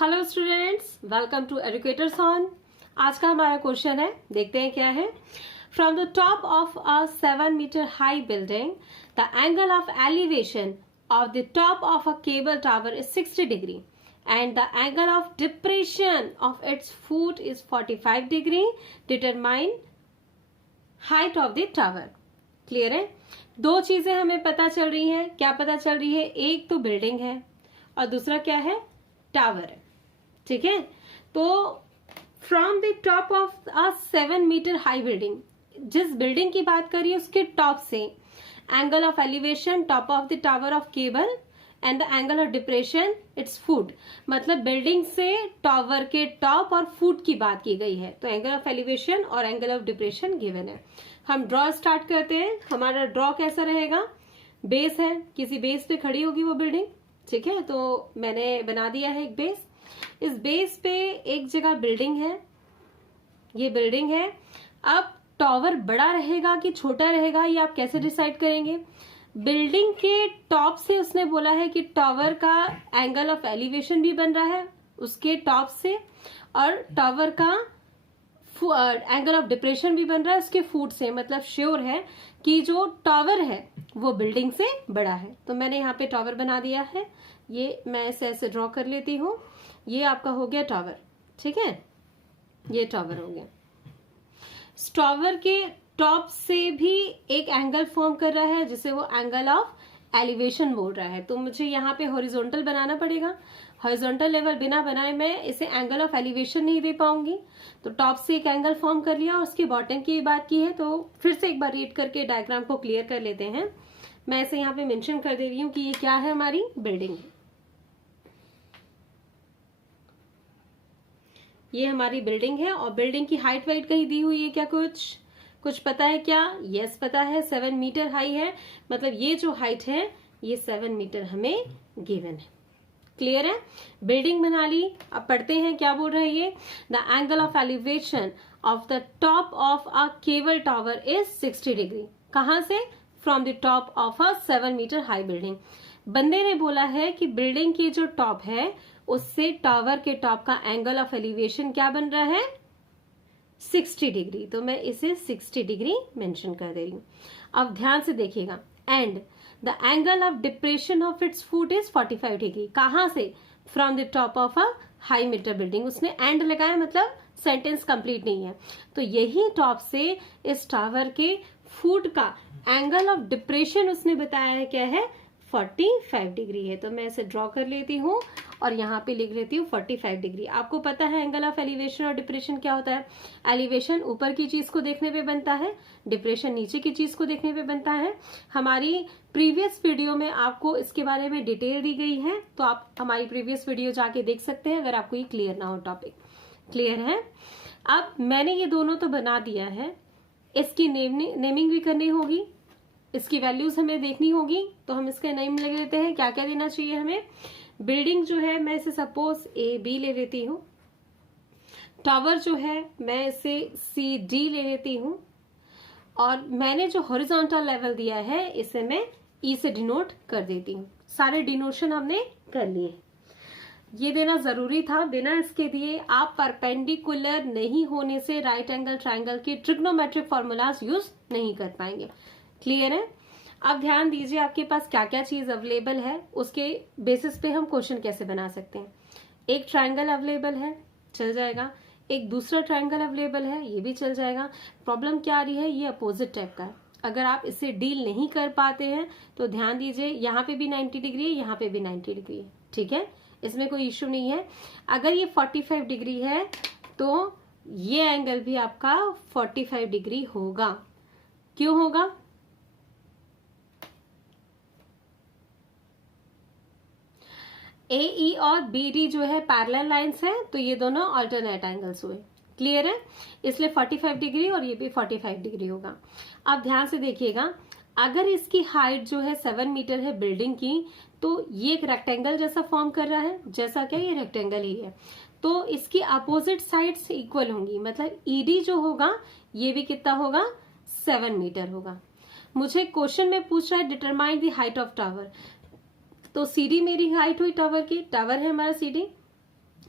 Hello students, welcome to educators on. आज का हमारा क्वेश्चन है, देखते हैं क्या है। From the top of a 7 metre high building the angle of elevation of the top of a cable tower is 60 degree and the angle of depression of its foot is 45 degree. Determine height of the tower. Clear है? दो चीजें हमें पता चल रही हैं। क्या पता चल रही है? एक तो बिल्डिंग है और दूसरा क्या है? टावर है। ठीक है, तो from the top of a 7 metre high building, जिस बिल्डिंग की बात करिए उसके टॉप से angle of elevation top of the tower of cable and the angle of depression its foot, मतलब बिल्डिंग से टावर के टॉप और फुट की बात की गई है। तो एंगल ऑफ एलिवेशन और एंगल ऑफ डिप्रेशन गिवन है। हम ड्रॉ स्टार्ट करते हैं। हमारा ड्रॉ कैसा रहेगा? बेस है, किसी बेस पे खड़ी होगी वो बिल्डिंग। ठीक है, तो मैंने बना दिया है एक बेस। इस बेस पे एक जगह बिल्डिंग है, ये बिल्डिंग है। अब टावर बड़ा रहेगा कि छोटा रहेगा, ये आप कैसे डिसाइड करेंगे? बिल्डिंग के टॉप से उसने बोला है कि टावर का एंगल ऑफ एलिवेशन भी बन रहा है उसके टॉप से, और टावर का एंगल ऑफ डिप्रेशन भी बन रहा है उसके फुट से। मतलब श्योर है कि जो टावर है वो बिल्डिंग से बड़ा है। तो मैंने यहाँ पे टावर बना दिया है। ये मैं ऐसे ड्रॉ कर लेती हूँ। ये आपका हो गया टावर। ठीक है, ये टावर हो गया। टावर के टॉप से भी एक एंगल फॉर्म कर रहा है जिसे वो एंगल ऑफ एलिवेशन बोल रहा है। तो मुझे यहाँ पे हॉरिजॉन्टल बनाना पड़ेगा। हॉरिजॉन्टल लेवल बिना बनाए मैं इसे एंगल ऑफ एलिवेशन नहीं दे पाऊंगी। तो टॉप से एक एंगल फॉर्म कर लिया और उसके बॉटम की बात की है। तो फिर से एक बार रीड करके डायग्राम को क्लियर कर लेते हैं। मैं इसे यहाँ पे मेंशन कर दे रही हूँ कि ये क्या है, हमारी बिल्डिंग है। ये हमारी बिल्डिंग है और बिल्डिंग की हाइट वाइट कहीं दी हुई है क्या? कुछ पता है क्या? यस पता है, 7 मीटर हाई है। मतलब ये जो हाइट है ये 7 मीटर हमें गिवन है। क्लियर है? बिल्डिंग बना ली। अब पढ़ते हैं क्या बोल रहा है ये। The angle of elevation of the top of a cable tower is 60 degree. कहां से? From the top of a 7 metre high building. बंदे ने बोला है कि बिल्डिंग की जो टॉप है उससे टावर के टॉप का एंगल ऑफ एलिवेशन क्या बन रहा है? 60 डिग्री। तो मैं इसे 60 डिग्री मेंशन कर दे रही हूं। अब ध्यान से देखिएगा। And the angle of depression of its foot is 45 degree. कहां से? From the top of a high metre building. उसने एंड लगाया, मतलब सेंटेंस कंप्लीट नहीं है। तो यही टॉप से इस टावर के फुट का एंगल ऑफ डिप्रेशन उसने बताया है क्या है? 45 डिग्री है। तो मैं इसे ड्रॉ कर लेती हूँ और यहाँ पे लिख लेती हूँ 45 डिग्री। आपको पता है एंगल ऑफ एलिवेशन और डिप्रेशन क्या होता है? एलिवेशन ऊपर की चीज को देखने पे बनता है, डिप्रेशन नीचे की चीज को देखने पे बनता है। हमारी प्रीवियस वीडियो में आपको इसके बारे में डिटेल दी गई है, तो आप हमारी प्रीवियस वीडियो जाके देख सकते हैं अगर आपको ये क्लियर ना हो टॉपिक। क्लियर है? अब मैंने ये दोनों तो बना दिया है, इसकी नेमिंग भी करनी होगी, इसकी वैल्यूज हमें देखनी होगी। तो हम इसका नेम ले लेते हैं। क्या क्या देना चाहिए हमें? बिल्डिंग जो है मैं इसे सपोज AB ले लेती हूँ। टावर जो है मैं इसे CD ले लेती हूँ। और मैंने जो हॉरिजॉन्टल लेवल दिया है इसे मैं E से डिनोट कर देती हूँ। सारे डिनोशन हमने कर लिए। ये देना जरूरी था, बिना इसके दिए आप परपेंडिकुलर नहीं होने से राइट एंगल ट्राइंगल के ट्रिग्नोमेट्रिक फॉर्मूलाज यूज नहीं कर पाएंगे। क्लियर है? अब ध्यान दीजिए आपके पास क्या क्या चीज अवेलेबल है, उसके बेसिस पे हम क्वेश्चन कैसे बना सकते हैं। एक ट्राइंगल अवेलेबल है, चल जाएगा। एक दूसरा ट्राइंगल अवेलेबल है, ये भी चल जाएगा। प्रॉब्लम क्या आ रही है? ये अपोजिट टाइप का है। अगर आप इससे डील नहीं कर पाते हैं तो ध्यान दीजिए, यहाँ पे भी 90 डिग्री है, यहाँ पे भी 90 डिग्री है। ठीक है, इसमें कोई इश्यू नहीं है। अगर ये 45 डिग्री है तो ये एंगल भी आपका 45 डिग्री होगा। क्यों होगा? AE और BD जो है पैरेलल लाइंस है, तो ये दोनों अल्टरनेट एंगल्स हुए। क्लियर है? इसलिए 45 डिग्री और ये भी 45 डिग्री होगा। अब ध्यान से देखिएगा, अगर इसकी हाइट जो है 7 मीटर है बिल्डिंग की, तो ये एक रेक्टेंगल जैसा फॉर्म कर रहा है। जैसा क्या? ये रेक्टेंगल ही है। तो इसकी अपोजिट साइड्स इक्वल होंगी, मतलब ED जो होगा ये भी कितना होगा? 7 मीटर होगा। मुझे क्वेश्चन में पूछ रहा है determine the height of tower. तो CD मेरी हाइट हुई टावर की, टावर है हमारा CD।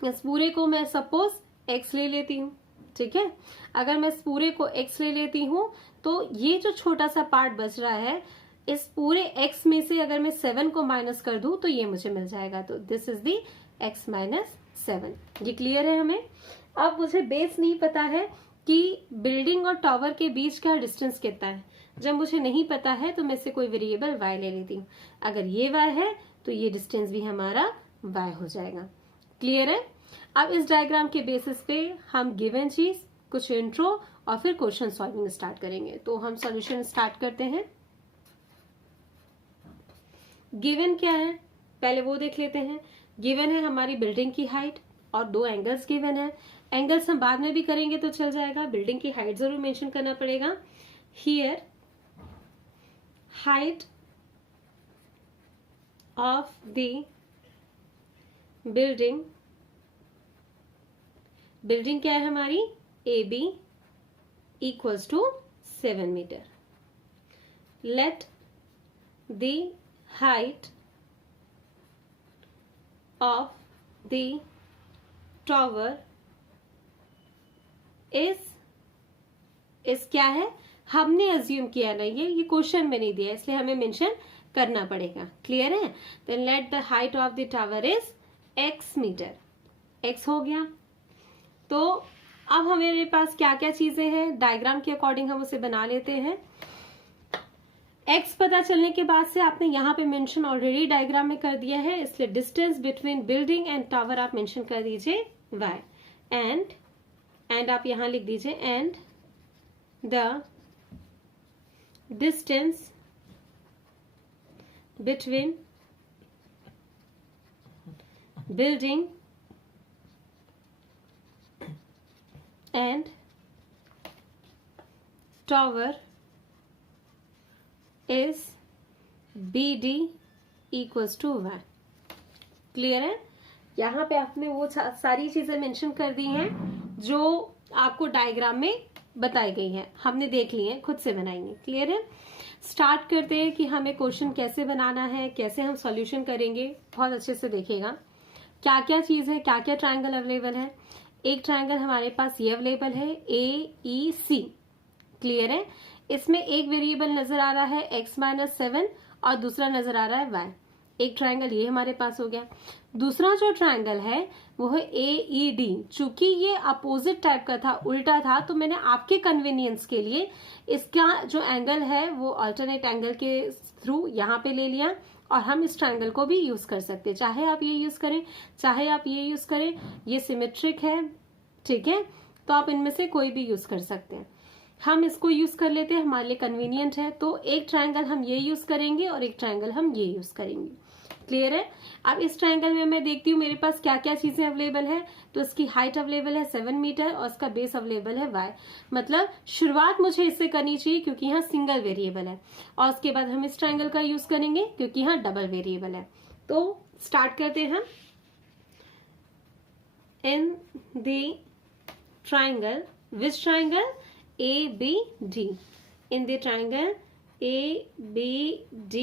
इस पूरे को मैं सपोज x ले लेती हूँ, ठीक है। अगर मैं इस पूरे को x ले लेती हूँ तो ये जो छोटा सा पार्ट बच रहा है, इस पूरे x में से अगर मैं 7 को माइनस कर दूं तो ये मुझे मिल जाएगा। तो this is the x minus 7। ये क्लियर है हमें। अब मुझे बेस नहीं पता है कि बिल्डिंग और टावर के बीच का डिस्टेंस कितना है। जब मुझे नहीं पता है तो मैं से कोई वेरिएबल y ले लेती हूँ। अगर ये y है तो ये डिस्टेंस भी हमारा y हो जाएगा। क्लियर है। अब इस डायग्राम के बेसिस पे हम गिवन चीज, कुछ इंट्रो और फिर क्वेश्चन सॉल्विंग स्टार्ट करेंगे। तो हम सॉल्यूशन स्टार्ट करते हैं। गिवन क्या है पहले वो देख लेते हैं। गिवन है हमारी बिल्डिंग की हाइट और 2 एंगल्स गिवन है। एंगल्स हम बाद में भी करेंगे तो चल जाएगा, बिल्डिंग की हाइट जरूर मेंशन करना पड़ेगा। Here height of the building, building क्या है हमारी AB equals to 7 metre. Let the height of the tower is क्या है, हमने अज्यूम किया ना, ये क्वेश्चन में नहीं दिया इसलिए हमें मेंशन करना पड़ेगा। क्लियर है। Then let the height of the tower is x metre. x हो गया। तो अब हमारे पास क्या क्या चीजें हैं, डायग्राम के अकॉर्डिंग हम उसे बना लेते हैं। x पता चलने के बाद से आपने यहाँ पे मेंशन ऑलरेडी डायग्राम में कर दिया है, इसलिए distance between building and tower आप मेंशन कर दीजिए y। एंड आप यहां लिख दीजिए and the distance between building and tower is BD equals to y। Clear है। यहाँ पे आपने वो सारी चीजें मेंशन कर दी हैं जो आपको डायग्राम में बताई गई है, हमने देख ली है, खुद से बनाएंगे। क्लियर है। स्टार्ट करते हैं कि हमें क्वेश्चन कैसे बनाना है, कैसे हम सॉल्यूशन करेंगे। बहुत अच्छे से देखिएगा क्या क्या चीज है, क्या क्या ट्रायंगल अवेलेबल है। एक ट्रायंगल हमारे पास ये अवेलेबल है AEC। क्लियर है। इसमें एक वेरिएबल नजर आ रहा है x माइनस 7 और दूसरा नजर आ रहा है y। एक ट्रायंगल ये हमारे पास हो गया। दूसरा जो ट्रायंगल है वो है AED। चूंकि ये अपोजिट टाइप का था, उल्टा था, तो मैंने आपके कन्वीनियंस के लिए इसका जो एंगल है वो अल्टरनेट एंगल के थ्रू यहाँ पे ले लिया। और हम इस ट्रायंगल को भी यूज कर सकते हैं, चाहे आप ये यूज करें चाहे आप ये यूज करें, ये सिमेट्रिक है, ठीक है। तो आप इनमें से कोई भी यूज कर सकते हैं। हम इसको यूज कर लेते हैं, हमारे लिए कन्वीनियंट है। तो एक ट्रायंगल हम ये यूज करेंगे और एक ट्रायंगल हम ये यूज करेंगे। क्लियर है। अब इस ट्रायंगल में मैं देखती हूँ मेरे पास क्या क्या चीजें अवेलेबल है। तो इसकी हाइट अवेलेबल है 7 मीटर और इसका बेस अवेलेबल है y। मतलब शुरुआत मुझे इससे करनी चाहिए क्योंकि यहाँ सिंगल वेरिएबल है, और उसके बाद हम इस ट्रायंगल का यूज करेंगे क्योंकि यहाँ डबल वेरिएबल है। तो स्टार्ट करते हैं हम। In the triangle, which triangle, ABD। In the triangle ABD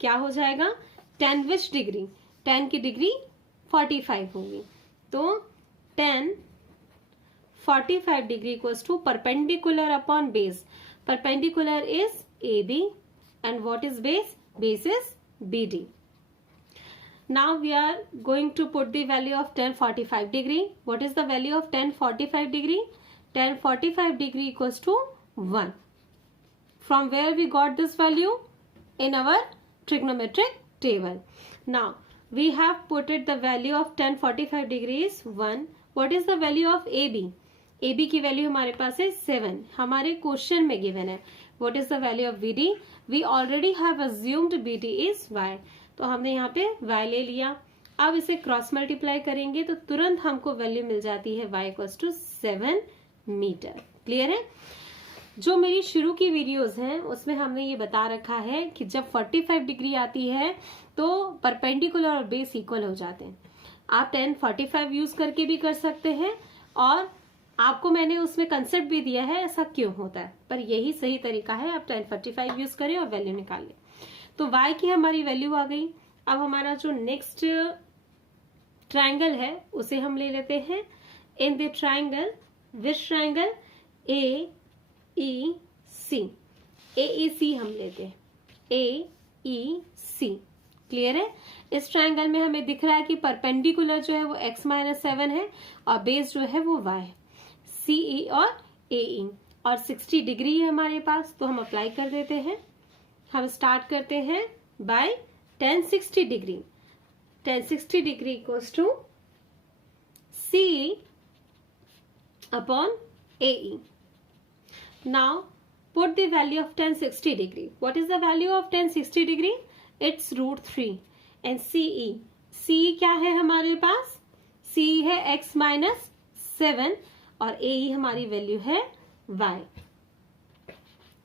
क्या हो जाएगा, 10 विच डिग्री, 10 की डिग्री 45 होगी। तो 10 45 degree equals to perpendicular upon base. Perpendicular is AB and what is base? Base is BD. Now we are going to put the value of 1045 degree. What is the value of 1045 degree? 1045 degree equals to 1. From where we got this value? In our trigonometric table. Now we have put it the value of 1045 degree is 1. What is the value of AB? AB की value हमारे पास है 7, हमारे question में given है। What is the value of BD? We already have assumed BD is y. तो हमने यहाँ पे y ले लिया। अब इसे क्रॉस मल्टीप्लाई करेंगे तो तुरंत हमको वैल्यू मिल जाती है y equals to 7 metre. Clear है। जो मेरी शुरू की वीडियोस हैं उसमें हमने ये बता रखा है कि जब 45 डिग्री आती है तो परपेंडिकुलर और बेस इक्वल हो जाते हैं। आप 1045 यूज करके भी कर सकते हैं और आपको मैंने उसमें कंसेप्ट भी दिया है ऐसा क्यों होता है, पर यही सही तरीका है, आप 1045 यूज करें और वैल्यू निकाल लें। तो y की हमारी वैल्यू आ गई। अब हमारा जो नेक्स्ट ट्राइंगल है उसे हम ले लेते हैं। In the triangle, which triangle? AEC, AEC हम लेते हैं, AEC। क्लियर है? इस ट्राइंगल में हमें दिख रहा है कि परपेंडिकुलर जो है वो x-7 है और बेस जो है वो y, CE और AE, और 60 डिग्री है हमारे पास, तो हम अप्लाई कर देते हैं। हम स्टार्ट करते हैं by tan 60 degree. tan 60 degree equals to CE upon AE. Now put the value of tan 60 degree. What is the value of tan 60 degree? It's √3. And CE क्या है हमारे पास? CE है x-7 और AE हमारी value है y।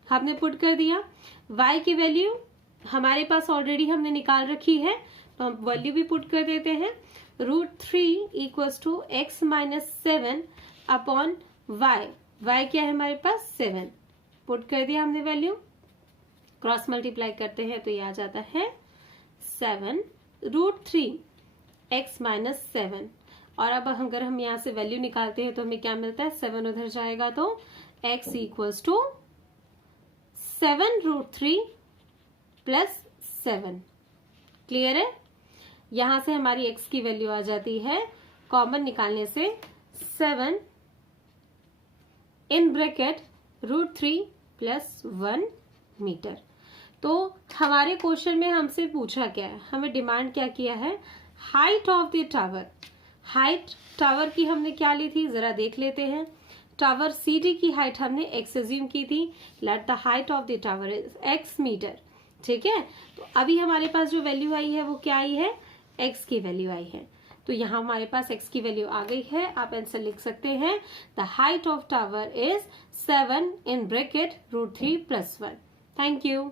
हमने put कर दिया। y की वैल्यू हमारे पास ऑलरेडी हमने निकाल रखी है, तो हम वैल्यू भी पुट कर देते हैं। √3 equals to x-7 upon y। y क्या है हमारे पास? 7। पुट कर दिया हमने वैल्यू, क्रॉस मल्टीप्लाई करते हैं तो ये आ जाता है 7 √3 x-7। और अब अगर हम यहाँ से वैल्यू निकालते हैं तो हमें क्या मिलता है? 7 उधर जाएगा तो x equals to 7 √3 plus 7। Clear है? यहां से हमारी x की वैल्यू आ जाती है, कॉमन निकालने से 7 इन ब्रैकेट √3 प्लस 1 मीटर। तो हमारे क्वेश्चन में हमसे पूछा क्या है, हमें डिमांड क्या किया है? Height of the tower. Height tower की हमने क्या ली थी, जरा देख लेते हैं। टावर CD की हाइट हमने x एज्यूम की थी। Let the height of the tower is x metre. ठीक है, तो अभी हमारे पास जो वैल्यू आई है वो क्या आई है? x की वैल्यू आई है। तो यहाँ हमारे पास x की वैल्यू आ गई है। आप आंसर लिख सकते हैं, the height of tower is 7 in bracket √3 plus 1। Thank you.